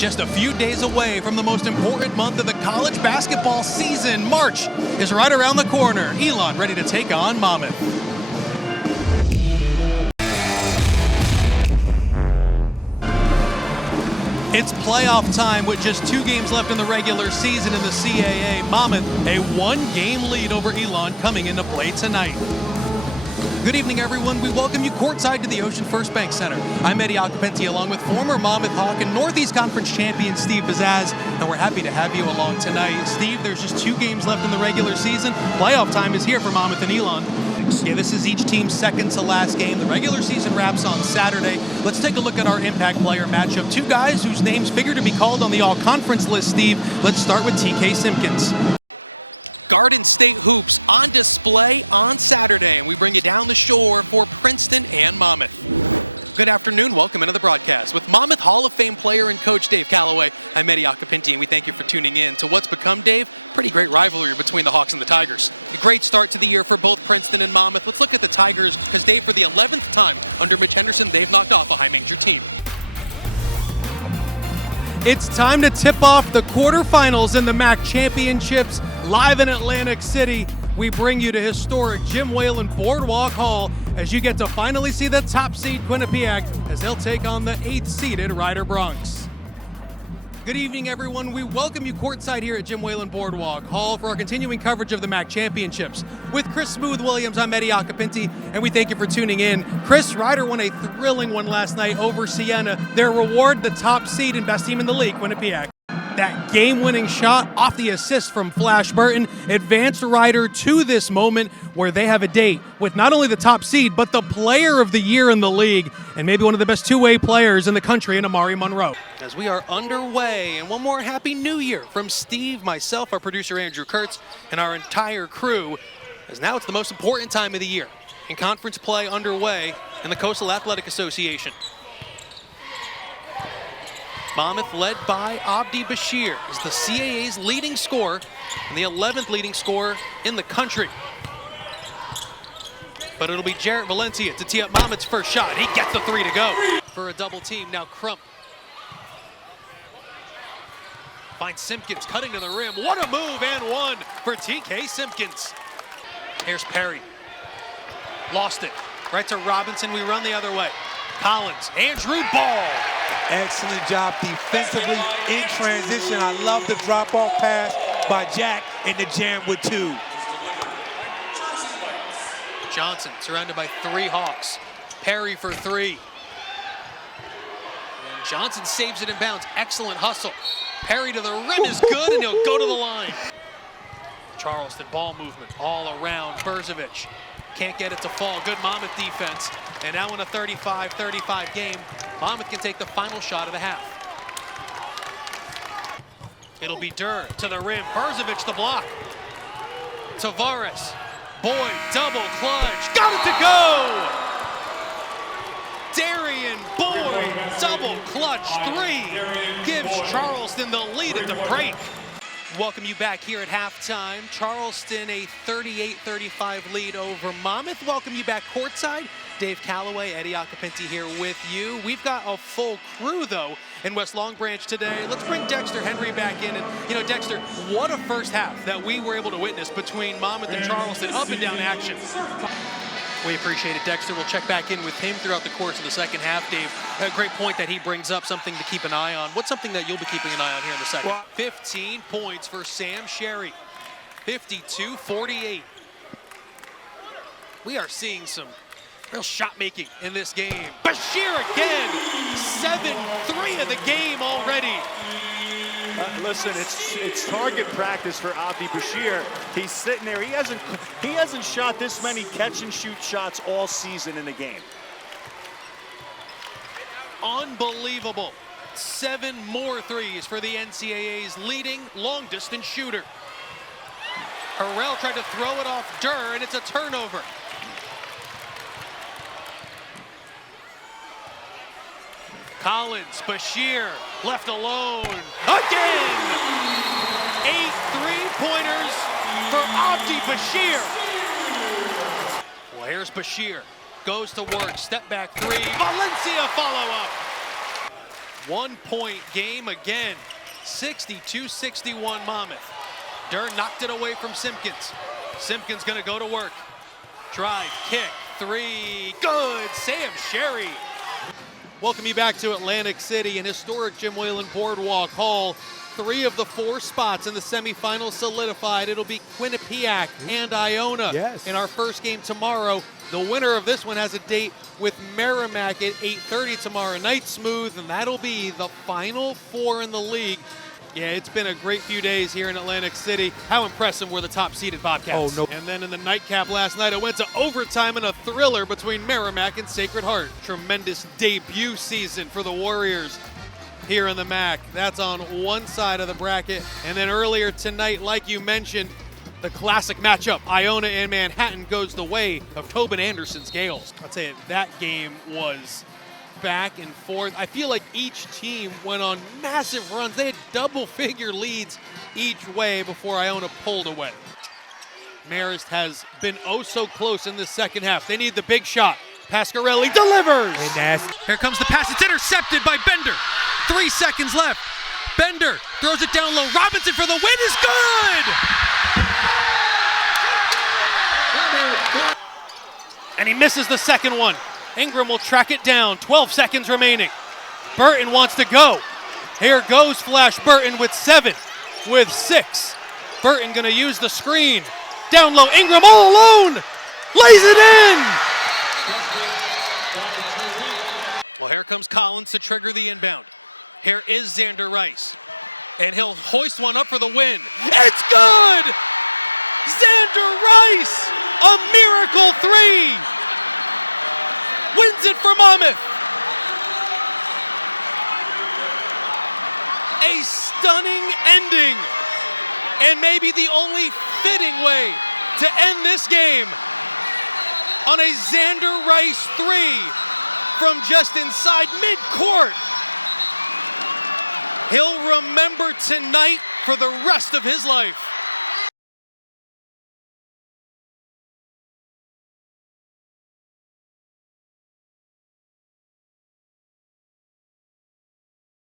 Just a few days away from the most important month of the college basketball season. March is right around the corner. Elon ready to take on Monmouth. It's playoff time with just 2 games left in the regular season in the CAA. Monmouth, a 1-game lead over Elon coming into play tonight. Good evening, everyone. We welcome you courtside to the Ocean First Bank Center. I'm Eddy Occhipinti, along with former Monmouth Hawk and Northeast Conference champion Steve Bazaz, and we're happy to have you along tonight. Steve, there's just 2 games left in the regular season. Playoff time is here for Monmouth and Elon. Yeah, this is each team's second to last game. The regular season wraps on Saturday. Let's take a look at our impact player matchup. 2 guys whose names figure to be called on the all-conference list, Steve. Let's start with TK Simpkins. Garden State hoops on display on Saturday, and we bring you down the shore for Princeton and Monmouth. Good afternoon, welcome into the broadcast. With Monmouth Hall of Fame player and coach Dave Calloway, I'm Eddy Occhipinti, and we thank you for tuning in to what's become, Dave, pretty great rivalry between the Hawks and the Tigers. A great start to the year for both Princeton and Monmouth. Let's look at the Tigers, because Dave, for the 11th time under Mitch Henderson, they've knocked off a high-major team. It's time to tip off the quarterfinals in the MAC Championships. Live in Atlantic City, we bring you to historic Jim Whalen Boardwalk Hall as you get to finally see the top seed Quinnipiac as they'll take on the 8th-seeded Rider Bronx. Good evening, everyone. We welcome you courtside here at Jim Whalen Boardwalk Hall for our continuing coverage of the MAC Championships. With Chris Smooth Williams, I'm Eddy Occhipinti, and we thank you for tuning in. Chris, Rider won a thrilling one last night over Siena. Their reward, the top seed and best team in the league, Quinnipiac. That game-winning shot off the assist from Flash Burton advanced Rider to this moment where they have a date with not only the top seed, but the player of the year in the league, and maybe one of the best two-way players in the country in Amari Monroe. As we are underway, and one more Happy New Year from Steve, myself, our producer Andrew Kurtz, and our entire crew, as now it's the most important time of the year, and conference play underway in the Coastal Athletic Association. Monmouth, led by Abdi Bashir, is the CAA's leading scorer and the 11th leading scorer in the country. But it'll be Jarrett Valencia to tee up Monmouth's first shot. He gets the 3 to go for a double team. Now Crump finds Simpkins cutting to the rim. What a move, and 1 for TK Simpkins. Here's Perry. Lost it. Right to Robinson. We run the other way. Collins, Andrew Ball. Excellent job defensively in transition. I love the drop-off pass by Jack in the jam with 2. Johnson surrounded by 3 Hawks. Perry for 3. And Johnson saves it in bounds. Excellent hustle. Perry to the rim is good, and he'll go to the line. Charleston, ball movement all around. Berzovic can't get it to fall. Good Monmouth defense. And now in a 35-35 game, Monmouth can take the final shot of the half. It'll be Durr to the rim. Berzovic the block. Tavares. Boyd, double clutch. Got it to go! Darian Boyd, double clutch 3. Gives Charleston the lead at the break. Welcome you back here at halftime. Charleston, a 38-35 lead over Monmouth. Welcome you back courtside. Dave Calloway, Eddy Occhipinti here with you. We've got a full crew, though, in West Long Branch today. Let's bring Dexter Henry back in. And, you know, Dexter, what a first half that we were able to witness between Monmouth and Charleston. Up and down action. We appreciate it, Dexter. We'll check back in with him throughout the course of the second half. Dave, a great point that he brings up, something to keep an eye on. What's something that you'll be keeping an eye on here in the second? 15 points for Sam Sherry. 52-48. We are seeing some real shot making in this game. Bashir again, 7-3 of the game already. Listen, it's target practice for Abdi Bashir. He's sitting there. He hasn't shot this many catch and shoot shots all season in a game. Unbelievable. 7 more threes for the NCAA's leading long distance shooter. Harrell tried to throw it off Durr, and it's a turnover. Collins, Bashir, left alone. Again! 8 3-pointers for Abdi Bashir. Well, here's Bashir. Goes to work, step back 3. Valencia follow up. 1-point game again. 62-61 Monmouth. Dern knocked it away from Simpkins. Simpkins gonna go to work. Drive, kick, three, good. Sam Sherry. Welcome you back to Atlantic City and historic Jim Whalen Boardwalk Hall. 3 of the 4 spots in the semifinals solidified. It'll be Quinnipiac and Iona in our first game tomorrow. The winner of this one has a date with Merrimack at 8:30 tomorrow night. Smooth, and that'll be the final 4 in the league. Yeah, it's been a great few days here in Atlantic City. How impressive were the top-seeded Bobcats? Oh, no. And then in the nightcap last night, it went to overtime in a thriller between Merrimack and Sacred Heart. Tremendous debut season for the Warriors here in the MAC. That's on one side of the bracket. And then earlier tonight, like you mentioned, the classic matchup, Iona and Manhattan, goes the way of Tobin Anderson's Gales. I'll tell you, that game was back and forth. I feel like each team went on massive runs. They had double-figure leads each way before Iona pulled away. Marist has been oh so close in this second half. They need the big shot. Pasquarelli delivers. Here comes the pass. It's intercepted by Bender. 3 seconds left. Bender throws it down low. Robinson for the win is good! And he misses the second one. Ingram will track it down. 12 seconds remaining. Burton wants to go. Here goes Flash Burton with 7, with 6. Burton gonna use the screen. Down low, Ingram all alone! Lays it in! Well, here comes Collins to trigger the inbound. Here is Xander Rice. And he'll hoist one up for the win. It's good! Xander Rice! A miracle 3! Wins it for Monmouth. A stunning ending, and maybe the only fitting way to end this game on a Xander Rice 3 from just inside midcourt. He'll remember tonight for the rest of his life.